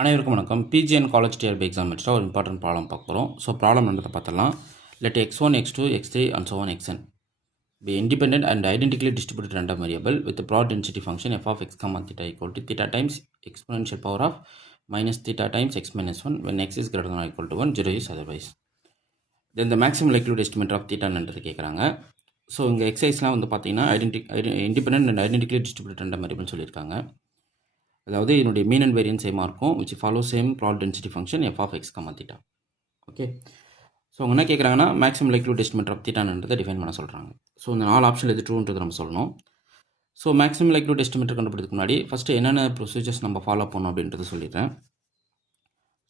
அனைவருக்கும் வணக்கம். பிஜிஎன் college TRB exam வச்சுட்டா ஒரு இம்பார்ட்டன்ட் ப்ராப்ளம் பார்க்க போகிறோம். ஸோ ப்ராப்ளம் என்னதை பார்த்தலாம். Let x1, x2, x3 and so on xn be independent and identically distributed random variable with the broad density function f of x comma theta equal to theta times exponential power of minus theta times x minus 1 when x is greater than or equal to 1, 0 is otherwise. Then the maximum likelihood estimate of theta என்றது கேட்குறாங்க. So இங்கே எக்ஸைஸ்லாம் வந்து பார்த்தீங்கன்னா independent and identically distributed random வேரியபிள்னு சொல்லியிருக்காங்க. அதாவது இதனுடைய மீன் அண்ட் வேரியன்ஸ் சேமாக இருக்கும், which follow same prob density function f of x comma theta. Okay, so அவங்க என்ன கேட்குறாங்கன்னா மேக்ஸிமம் லைக்லிஹுட் எஸ்டிமேட் ஆஃப் தீட்டான்றதை டிஃபைன் பண்ண சொல்கிறாங்க. ஸோ இந்த 4 ஆப்ஷன் எது ட்ரூன்றது நம்ம சொல்லணும். ஸோ மேக்ஸிமம் லைக்லிஹுட் எஸ்டிமேட் கண்டுபிடிக்கிறதுக்கு முன்னாடி ஃபஸ்ட்டு என்னென்ன ப்ரொசீஜர்ஸ் நம்ம ஃபாலோ பண்ணணும் அப்படின்றது சொல்லிடுறேன்.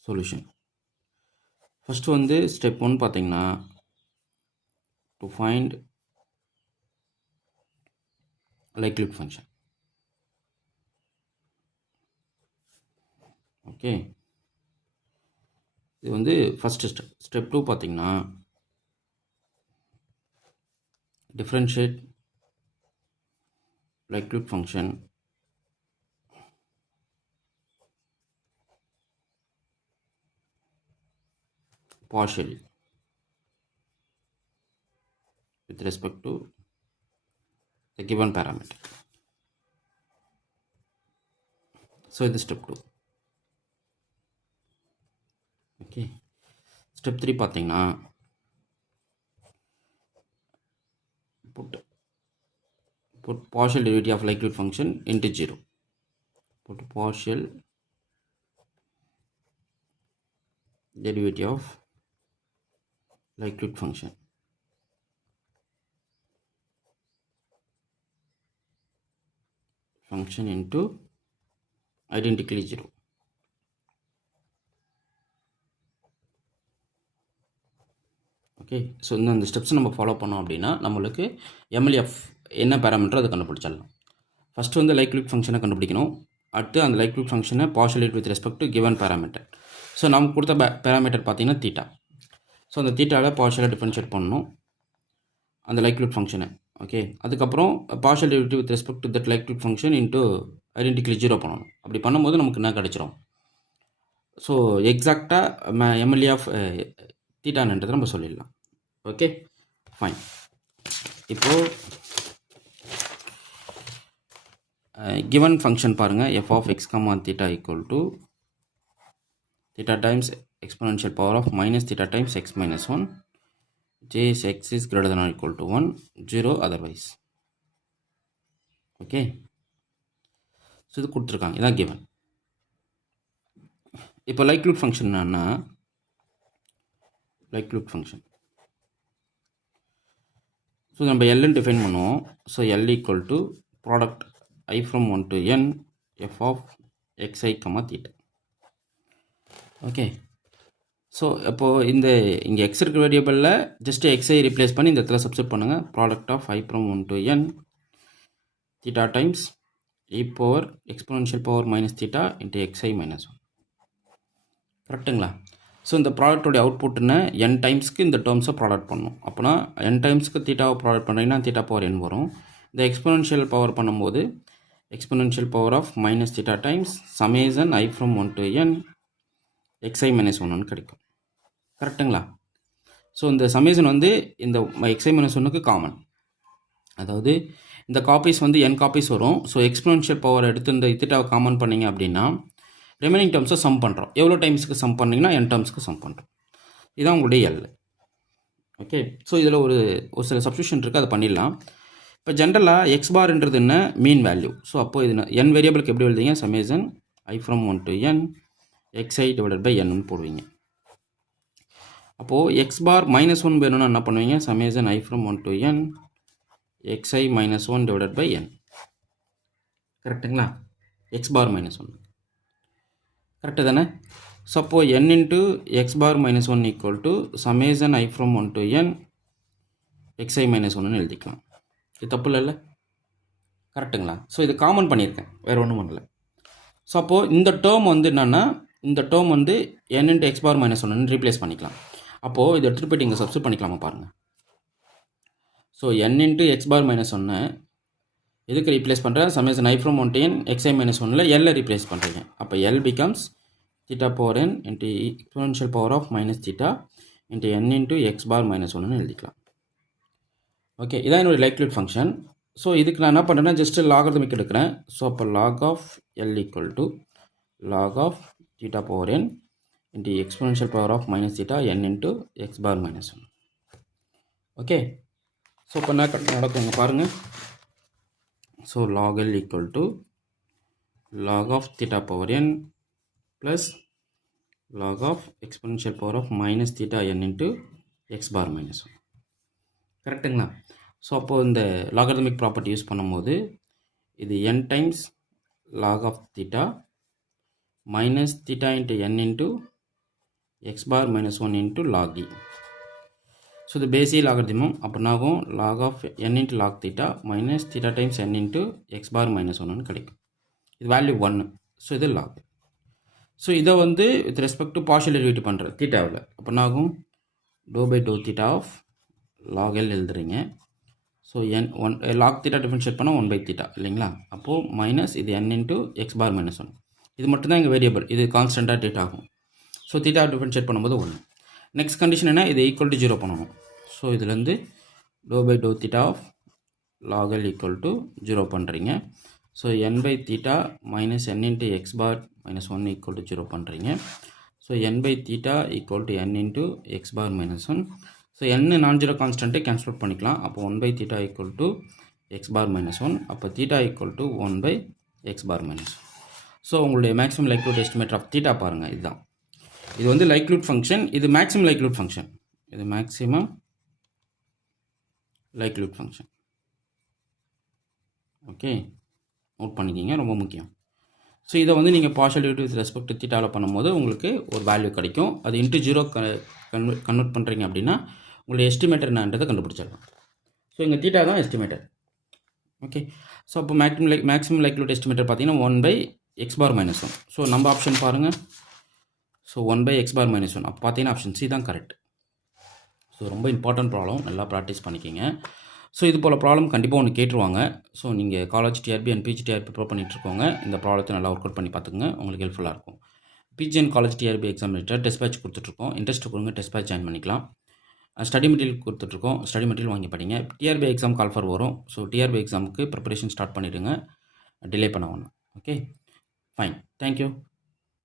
சொல்யூஷன் ஃபஸ்ட்டு வந்து ஸ்டெப் 1 பார்த்தீங்கன்னா to find likelihood function. Okay, இது வந்து ஃபஸ்ட்டு ஸ்டெப். ஸ்டெப் 2 பார்த்தீங்கன்னா differentiate likelihood function partially with respect to the given parameter. So இது ஸ்டெப் 2. ஓகே, ஸ்டெப் 3 பார்த்தீங்கன்னா put partial derivative of likelihood function into 0. Put partial derivative of likelihood function into identically 0. Okay, so இந்த steps நம்ம follow பண்ணோம் அப்படின்னா நம்மளுக்கு எம்எல்எஃப் என்ன parameter அதை கண்டுபிடிச்சிடலாம். ஃபஸ்ட்டு வந்து லைக்லிஹுட் ஃபங்க்ஷனை கண்டுபிடிக்கணும். அடுத்து அந்த லைக்லிஹுட் ஃபங்க்ஷனை partial with respect to given parameter. So நமக்கு கொடுத்த பேராமீட்டர் பார்த்தீங்கன்னா தீட்டா. ஸோ அந்த தீட்டாவில் பார்ஷியலாக டிஃபரன்ஷியேட் பண்ணணும் அந்த லைக்லிஹுட் ஃபங்க்ஷனை. ஓகே, அதுக்கப்புறம் partial derivative with respect to that likelihood function into identically 0 பண்ணணும். அப்படி பண்ணும்போது நமக்கு என்ன கிடச்சிரும். ஸோ எக்ஸாக்டாக எம்எல்ஏ ஆஃப் தீட்டான்ன்றதை நம்ம சொல்லிடலாம். Okay, fine. இப்போது கிவன் ஃபங்க்ஷன் பாருங்கள், f of x comma theta equal to theta times exponential power of minus theta times x minus 1, j is x is greater than or equal to 1, 0 otherwise. Okay, so இது கொடுத்துருக்காங்க, இதான் given. இப்போ likelihood function என்னன்னா likelihood function so நம்ம எல்ன்னு define பண்ணுவோம். So L equal to product i from 1 to n f of x i comma theta. Okay, so இப்போது இங்கே எக்ஸ் இருக்கிற வேரியபிளில் ஜஸ்ட் எக்ஸை ரிப்ளேஸ் பண்ணி இந்த இடத்துல சப்ஸ்டிட் பண்ணுங்கள். Product of i from 1 to n theta times e power exponential power minus theta into x i minus 1. கரெக்டுங்களா? So இந்த ப்ராடக்டோடைய அவுட்புட்னு n டைம்ஸ்க்கு இந்த டேர்ம்ஸை ப்ராடக்ட் பண்ணணும். அப்போனா n டைம்ஸ்க்கு தீட்டாவை ப்ராடக்ட் பண்ணுறீங்கன்னா தீட்டா பவர் n வரும். இந்த எக்ஸ்போனன்ஷியல் பவர் பண்ணும்போது exponential power of minus theta times summation i from 1 to n xi minus 1 கிடைக்கும். கரெக்டுங்களா? ஸோ இந்த சமேஷன் வந்து இந்த xi minus 1க்கு காமன். அதாவது இந்த காப்பீஸ் வந்து n காப்பீஸ் வரும். ஸோ எக்ஸ்போனன்ஷியல் பவர் எடுத்து இந்த தீட்டாவை காமன் பண்ணிங்க அப்படின்னா ரிமைனிங் டேர்ம்ஸை சம் பண்ணுறோம். எவ்வளோ டைம்ஸ்க்கு சம் பண்ணிங்கன்னா n டேர்ம்ஸ்க்கு சம் பண்ணுறோம். இதுதான் உங்களுடைய எல். ஓகே, ஸோ இதில் ஒரு சில சப்ஸ்டியூஷன் இருக்குது, அதை பண்ணிடலாம். இப்போ ஜென்ரலாக எக்ஸ் பார்ன்றது என்ன, மீன் வேல்யூ. ஸோ அப்போது இது n வேரியபிளுக்கு எப்படி எழுதிங்க, summation i from 1 to n xi divided by n போடுவீங்க. அப்போது எக்ஸ் பார் மைனஸ் 1 வேணும்னா என்ன பண்ணுவீங்க, summation i from 1 to n xi minus 1 divided by n. கரெக்டுங்களா? எக்ஸ் பார் மைனஸ் 1 கரெக்டு தானே? ஸோ அப்போது n into x bar minus 1 equal to summation i from 1 to n xi minus 1ன்னு எழுதிக்கலாம். இது தப்பு இல்லைல்ல? கரெக்டுங்களா? ஸோ இது காமன் பண்ணியிருக்கேன், வேறு ஒன்றும் பண்ணல. ஸோ அப்போது இந்த டேர்ம் வந்து என்னென்னா இந்த டேர்ம் வந்து n into x bar minus 1 replace பண்ணிக்கலாம். அப்போது இதை எடுத்துகிட்டு போய்ட்டு இங்கே சப்ஸ்டிட் பண்ணிக்கலாமா பாருங்கள். So n into x bar minus 1 எதுக்கு ரீப்ளேஸ் பண்ணுறேன், summation i from 1 to n xi minus 1ல் எல்லை ரீப்ளேஸ் பண்ணுறீங்க. அப்போ L becomes theta power n into exponential power of minus theta into n into x bar minus 1 எழுதிக்கலாம். Okay, இதான் என்னோட likelihood function. So இதுக்கு நான் என்ன பண்ணுறேன்னா ஜஸ்ட்டு லாகரிதமிக் எடுக்கிறேன். ஸோ அப்போ log of L equal to log of theta power n into exponential power of minus theta n into x bar minus 1. Okay, so இப்போ என்ன நடக்குங்க பாருங்கள். So log L equal to log of theta power n plus log of exponential power of minus theta n into x bar minus 1. கரெக்டுங்களா? So அப்போது இந்த logarithmic property use பண்ணும்போது இது n times log of theta minus theta into n into x bar minus 1 into log e. So இது பேசி லாகரிதமும் அப்படின்னாகும் log of n into log theta minus theta times n into x bar minus 1 கிடைக்கும். இது value 1. So இது log. So இதை வந்து with respect to partial derivative பண்ணுறது தீட்டாவில் அப்படின்னாகும் doh by to theta of log L எழுதுறீங்க. So n log theta differentiate பண்ணால் 1 பை தீட்டா இல்லைங்களா? அப்போது மைனஸ் இது n into x bar minus 1. இது மட்டும்தான் இங்கே வேரியபிள், இது கான்ஸ்டண்ட்டாக டேட் ஆகும். ஸோ தீட்டா டிஃபரன்ஷியேட் பண்ணும்போது 1. நெக்ஸ்ட் கண்டிஷன் என்ன, இது ஈக்குவல் டு 0 பண்ணணும். ஸோ இதுலேருந்து do by to theta of log L equal to 0 பண்ணுறீங்க. So n by theta minus n into x bar minus 1 equal to 0 பண்ணுறீங்க. So n by theta equal to n into x bar minus 1. So n non zero constant cancel out பண்ணிக்கலாம். அப்போ 1 by theta equal to x bar minus 1. அப்போ theta equal to 1 by x bar minus 1. So உங்களுடைய maximum likelihood estimate of theta பாருங்கள். இதுதான், இது வந்து likelihood function, இது maximum likelihood function, இது maximum likelihood function. Okay, note பண்ணிக்கிங்க, ரொம்ப முக்கியம். ஸோ இதை வந்து நீங்கள் partial derivative with respect to தீட்டாவில் பண்ணும்போது உங்களுக்கு ஒரு வேல்யூ கிடைக்கும். அது இன்ட்டு 0 கன்வெர்ட் பண்ணுறீங்க அப்படின்னா உங்களுடைய எஸ்டிமேட்டர் என்னன்றதை கண்டுபிடிச்சிடலாம். ஸோ இங்கே தீட்டா தான் எஸ்டிமேட்டர். ஓகே, ஸோ அப்போ மேக்ஸிமம் லைக்லிஹுட் எஸ்டிமேட்டர் பார்த்தீங்கன்னா 1 by x bar minus 1. So நம்ம ஆப்ஷன் பாருங்கள். So 1 by x bar minus 1 அப்போ பார்த்தீங்கன்னா ஆப்ஷன் சி தான் கரெக்ட். ஸோ ரொம்ப இம்பார்ட்டன்ட் ப்ராப்ளம், நல்லா ப்ராக்டிஸ் பண்ணிக்கிங்க. ஸோ இது போல் ப்ராப்ளம் கண்டிப்பாக ஒன்று கேட்டுருவாங்க. ஸோ நீங்கள் college TRB and PG TRB prepare பண்ணிகிட்ருக்கோங்க, இந்த ப்ராப்ளத்தை நல்லா ஒர்க் அவுட் பண்ணி பார்த்துக்குங்க, உங்களுக்கு ஹெல்ப்ஃபுல்லாக இருக்கும். PG and college TRB exam related test batch கொடுத்துட்ருக்கோம். இன்ட்ரெஸ்ட் கொடுங்க, டெஸ்ட் பேட்ச் ஜாயின் பண்ணிக்கலாம். ஸ்டடி மெட்டீரியல் கொடுத்துட்ருக்கோம், ஸ்டடி மெட்டீரியல் வாங்கி படிங்க. டிஆர்பி எக்ஸாம் கால் ஃபார் வரும். ஸோ டிஆர்பி எக்ஸாமுக்கு ப்ரிப்பரேஷன் ஸ்டார்ட் பண்ணிவிடுங்க, டிலே பண்ண வேணாம். Okay, fine, thank you.